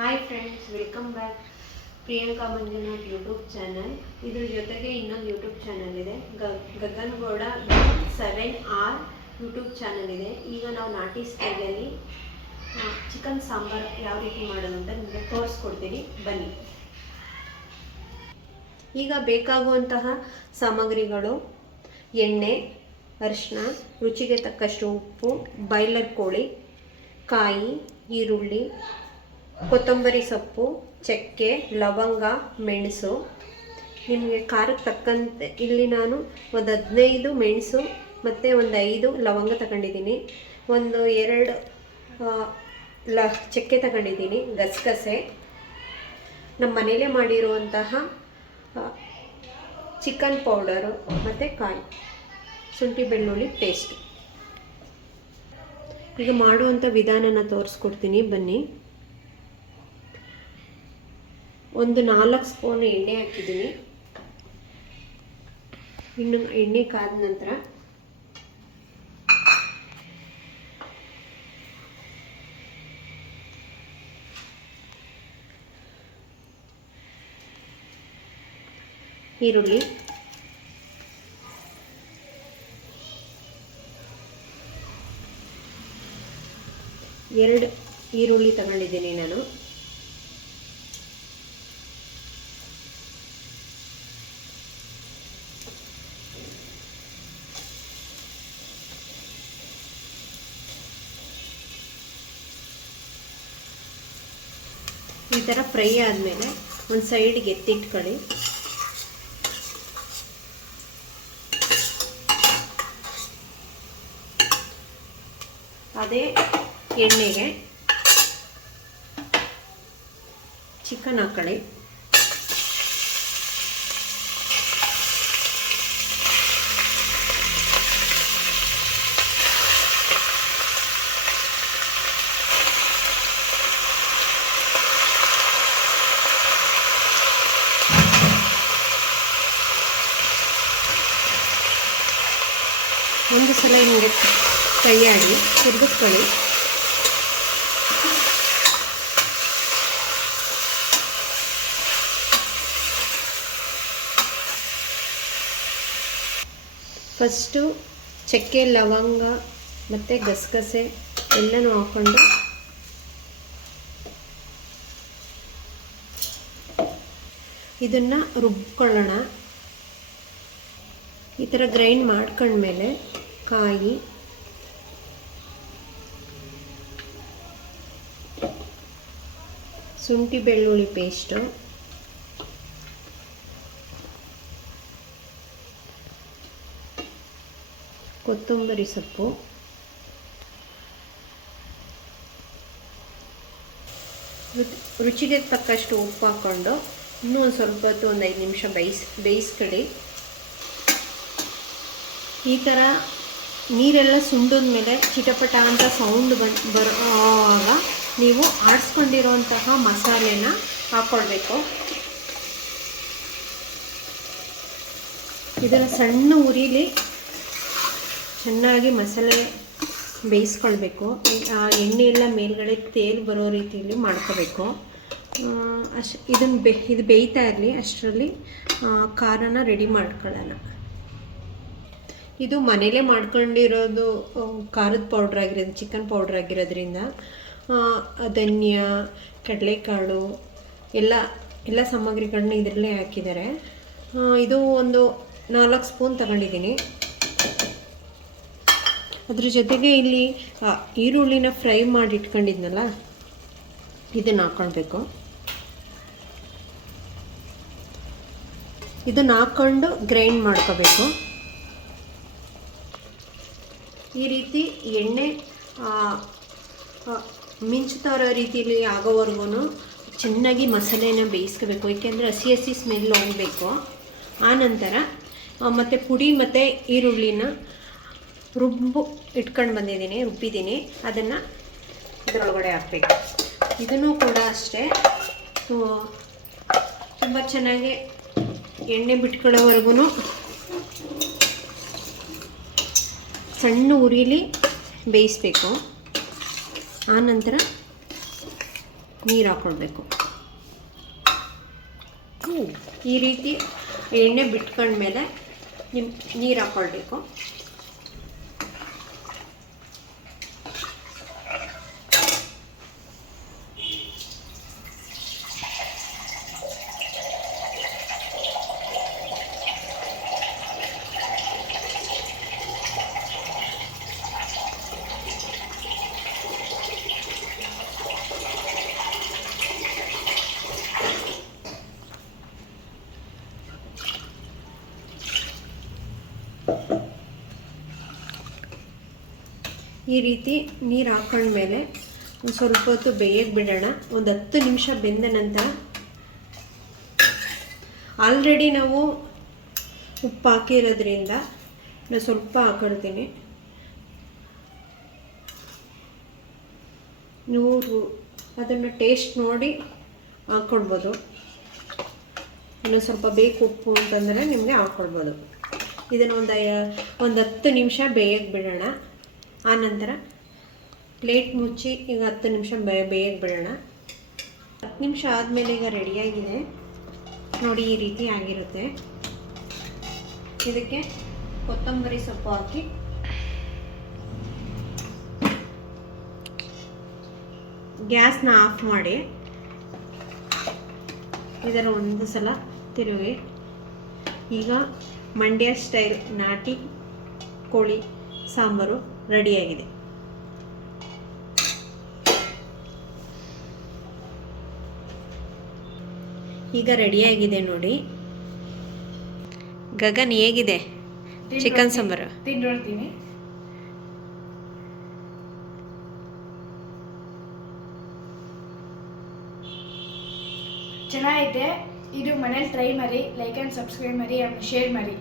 Hi friends, welcome back Priyanka Manjunath YouTube channel. ಇದ್ರ ಜೊತೆಗೆ ಇನ್ನೊಂದು ಯೂಟ್ಯೂಬ್ ಚಾನಲ್ ಇದೆ, ಗಗನಗೌಡ U7R ಯೂಟ್ಯೂಬ್ ಚಾನಲ್ ಇದೆ. ಈಗ ನಾವು ನಾಟಿ ಸ್ಟೈಲಲ್ಲಿ ಚಿಕನ್ ಸಾಂಬಾರು ಯಾವ ರೀತಿ ಮಾಡೋದು ಅಂತ ನಿಮಗೆ ತೋರಿಸ್ಕೊಡ್ತೀನಿ, ಬನ್ನಿ. ಈಗ ಬೇಕಾಗುವಂತಹ ಸಾಮಗ್ರಿಗಳು: ಎಣ್ಣೆ, ಅರಿಶಿನ, ರುಚಿಗೆ ತಕ್ಕಷ್ಟು ಉಪ್ಪು, ಬಾಯ್ಲರ್ ಕೋಳಿ, ಕಾಯಿ, ಈರುಳ್ಳಿ, ಕೊತ್ತಂಬರಿ ಸೊಪ್ಪು, ಚಕ್ಕೆ, ಲವಂಗ, ಮೆಣಸು. ನಿಮಗೆ ಖಾರಕ್ಕೆ ತಕ್ಕಂತೆ ಇಲ್ಲಿ ನಾನು ಒಂದು 15 ಮೆಣಸು ಮತ್ತು ಒಂದು 5 ಲವಂಗ ತಗೊಂಡಿದ್ದೀನಿ, ಒಂದು 2 ಚಕ್ಕೆ ತಗೊಂಡಿದ್ದೀನಿ, ಗಸಗಸೆ, ನಮ್ಮ ಮನೇಲೇ ಮಾಡಿರುವಂತಹ ಚಿಕನ್ ಪೌಡರು ಮತ್ತು ಕಾಯಿ, ಶುಂಠಿ ಬೆಳ್ಳುಳ್ಳಿ ಪೇಸ್ಟ್. ಈಗ ಮಾಡುವಂಥ ವಿಧಾನನ ತೋರಿಸ್ಕೊಡ್ತೀನಿ, ಬನ್ನಿ. ಒಂದು 4 ಸ್ಪೂನ್ ಎಣ್ಣೆ ಹಾಕಿದ್ದೀನಿ. ಇನ್ನು ಎಣ್ಣೆ ಕಾದ ನಂತರ ಈರುಳ್ಳಿ, ಎರಡು ಈರುಳ್ಳಿ ತಗೊಂಡಿದ್ದೀನಿ ನಾನು. ಈ ಥರ ಫ್ರೈ ಆದಮೇಲೆ ಒಂದು ಸೈಡ್ಗೆ ಎತ್ತಿಟ್ಕೊಳ್ಳಿ. ಅದೇ ಎಣ್ಣೆಗೆ ಚಿಕನ್ ಹಾಕೊಳ್ಳಿ. ಒಂದು ಸಲ ಹಿಂಗೆ ಕೈಯಾಡಿ ತಿರುಗಿಸ್ಕೊಳ್ಳಿ. ಫಸ್ಟು ಚಕ್ಕೆ, ಲವಂಗ ಮತ್ತು ಗಸಗಸೆ ಎಲ್ಲನೂ ಹಾಕ್ಕೊಂಡು ಇದನ್ನು ರುಬ್ಕೊಳ್ಳೋಣ. ಈ ಥರ ಗ್ರೈಂಡ್ ಮಾಡ್ಕೊಂಡ್ಮೇಲೆ ಕಾಯಿ, ಶುಂಠಿ ಬೆಳ್ಳುಳ್ಳಿ ಪೇಸ್ಟು, ಕೊತ್ತಂಬರಿ ಸೊಪ್ಪು, ರುಚಿಗೆ ತಕ್ಕಷ್ಟು ಉಪ್ಪು ಹಾಕ್ಕೊಂಡು ಇನ್ನೂ ಒಂದು ಸ್ವಲ್ಪ ಹೊತ್ತು, ಒಂದು 5 ನಿಮಿಷ ಬೇಯಿಸ್ಕೊಳ್ಳಿ. ಈ ಥರ ನೀರೆಲ್ಲ ಸುಂಡಿದ ಮೇಲೆ ಚಿಟಪಟ ಅಂತ ಸೌಂಡ್ ಬರುವಾಗ ನೀವು ಆಡಿಸ್ಕೊಂಡಿರೋಂತಹ ಮಸಾಲೆನ ಹಾಕ್ಕೊಳ್ಬೇಕು. ಇದನ್ನು ಸಣ್ಣ ಉರಿಲಿ ಚೆನ್ನಾಗಿ ಮಸಾಲೆ ಬೇಯಿಸ್ಕೊಳ್ಬೇಕು. ಎಣ್ಣೆ ಎಲ್ಲ ಮೇಲ್ಗಡೆ ತೇಲ್ ಬರೋ ರೀತಿಯಲ್ಲಿ ಮಾಡ್ಕೋಬೇಕು. ಇದು ಬೇಯ್ತಾ ಇರಲಿ, ಅಷ್ಟರಲ್ಲಿ ಖಾರನ ರೆಡಿ ಮಾಡ್ಕೊಳ್ಳೋಣ. ಇದು ಮನೇಲೇ ಮಾಡ್ಕೊಂಡಿರೋದು ಖಾರದ ಪೌಡ್ರ್ ಆಗಿರೋದು, ಚಿಕನ್ ಪೌಡ್ರ್ ಆಗಿರೋದ್ರಿಂದ ಧನ್ಯ, ಕಡಲೆಕಾಳು ಎಲ್ಲ ಸಾಮಗ್ರಿಗಳನ್ನ ಇದರಲ್ಲೇ ಹಾಕಿದ್ದಾರೆ. ಇದು ಒಂದು 4 ಸ್ಪೂನ್ ತಗೊಂಡಿದ್ದೀನಿ. ಅದ್ರ ಜೊತೆಗೆ ಇಲ್ಲಿ ಈರುಳ್ಳಿನ ಫ್ರೈ ಮಾಡಿ ಇಟ್ಕೊಂಡಿದ್ನಲ್ಲ, ಇದನ್ನು ಹಾಕ್ಕೊಳ್ಬೇಕು. ಇದನ್ನು ಹಾಕ್ಕೊಂಡು ಗ್ರೈಂಡ್ ಮಾಡ್ಕೋಬೇಕು. ಈ ರೀತಿ ಎಣ್ಣೆ ಮಿಂಚ್ತಾ ಇರೋ ರೀತಿಯಲ್ಲಿ ಆಗೋವರೆಗೂ ಚೆನ್ನಾಗಿ ಮಸಾಲೆನ ಬೇಯಿಸ್ಕೋಬೇಕು. ಏಕೆಂದರೆ ಹಸಿ ಸ್ಮೆಲ್ ಹೋಗಬೇಕು. ಆನಂತರ ಮತ್ತು ಪುಡಿ ಮತ್ತು ಈರುಳ್ಳಿನ ರುಬ್ಬಿದ್ದೀನಿ, ಅದನ್ನು ಇದರೊಳಗಡೆ ಹಾಕಬೇಕು. ಇದನ್ನು ಕೂಡ ಅಷ್ಟೇ ತುಂಬ ಚೆನ್ನಾಗಿ ಎಣ್ಣೆ ಬಿಟ್ಕೊಳ್ಳೋವರೆಗೂ ಸಣ್ಣ ಉರಿಲಿ ಬೇಯಿಸಬೇಕು. ಆನಂತರ ನೀರು ಹಾಕ್ಕೊಳ್ಬೇಕು. ಈ ರೀತಿ ಎಣ್ಣೆ ಬಿಟ್ಕೊಂಡ್ಮೇಲೆ ನೀರು ಹಾಕ್ಕೊಳ್ಬೇಕು. ಈ ರೀತಿ ನೀರು ಹಾಕ್ಕೊಂಡ್ಮೇಲೆ ಒಂದು ಸ್ವಲ್ಪ ಹೊತ್ತು ಬೇಯಕ್ಕೆ ಬಿಡೋಣ. ಒಂದು 10 ನಿಮಿಷ ಬೆಂದ ನಂತರ ಆಲ್ರೆಡಿ ನಾವು ಉಪ್ಪು ಹಾಕಿರೋದ್ರಿಂದ ನಾನು ಸ್ವಲ್ಪ ಹಾಕೊಳ್ತೀನಿ. ನೀವು ಅದನ್ನು ಟೇಸ್ಟ್ ನೋಡಿ ಹಾಕ್ಕೊಳ್ಬೋದು. ಇನ್ನು ಸ್ವಲ್ಪ ಬೇಕು ಉಪ್ಪು ಅಂತಂದರೆ ನಿಮಗೆ ಹಾಕ್ಕೊಳ್ಬೋದು. ಇದನ್ನು ಒಂದು 10 ನಿಮಿಷ ಬೇಯಕ್ಕೆ ಬಿಡೋಣ. ಆನಂತರ ಪ್ಲೇಟ್ ಮುಚ್ಚಿ ಈಗ 10 ನಿಮಿಷ ಬೇಯಕ್ಕೆ ಬಿಡೋಣ. 10 ನಿಮಿಷ ಆದಮೇಲೆ ಈಗ ರೆಡಿಯಾಗಿದೆ ನೋಡಿ, ಈ ರೀತಿ ಆಗಿರುತ್ತೆ. ಇದಕ್ಕೆ ಕೊತ್ತಂಬರಿ ಸೊಪ್ಪು ಹಾಕಿ ಗ್ಯಾಸ್ನ ಆಫ್ ಮಾಡಿ ಇದರ ಒಂದು ಸಲ ತಿರುವಿ. ಈಗ ಮಂಡ್ಯ ಸ್ಟೈಲ್ ನಾಟಿ ಕೋಳಿ ಸಾಂಬಾರು ರೆಡಿಯಾಗಿದೆ. ಈಗ ರೆಡಿಯಾಗಿದೆ ನೋಡಿ. ಗಗನ್ ಹೇಗಿದೆ ಚಿಕನ್ ಸಾಂಬಾರು? ತಿಂದ್ಕೊಳ್ತೀನಿ. ಚೆನ್ನಾಗೈತೆ. ಇದು ಮನೇಲಿ ಟ್ರೈ ಮಾಡಿ, ಲೈಕ್ ಆ್ಯಂಡ್ ಸಬ್ಸ್ಕ್ರೈಬ್ ಮಾಡಿ, ಶೇರ್ ಮಾಡಿ.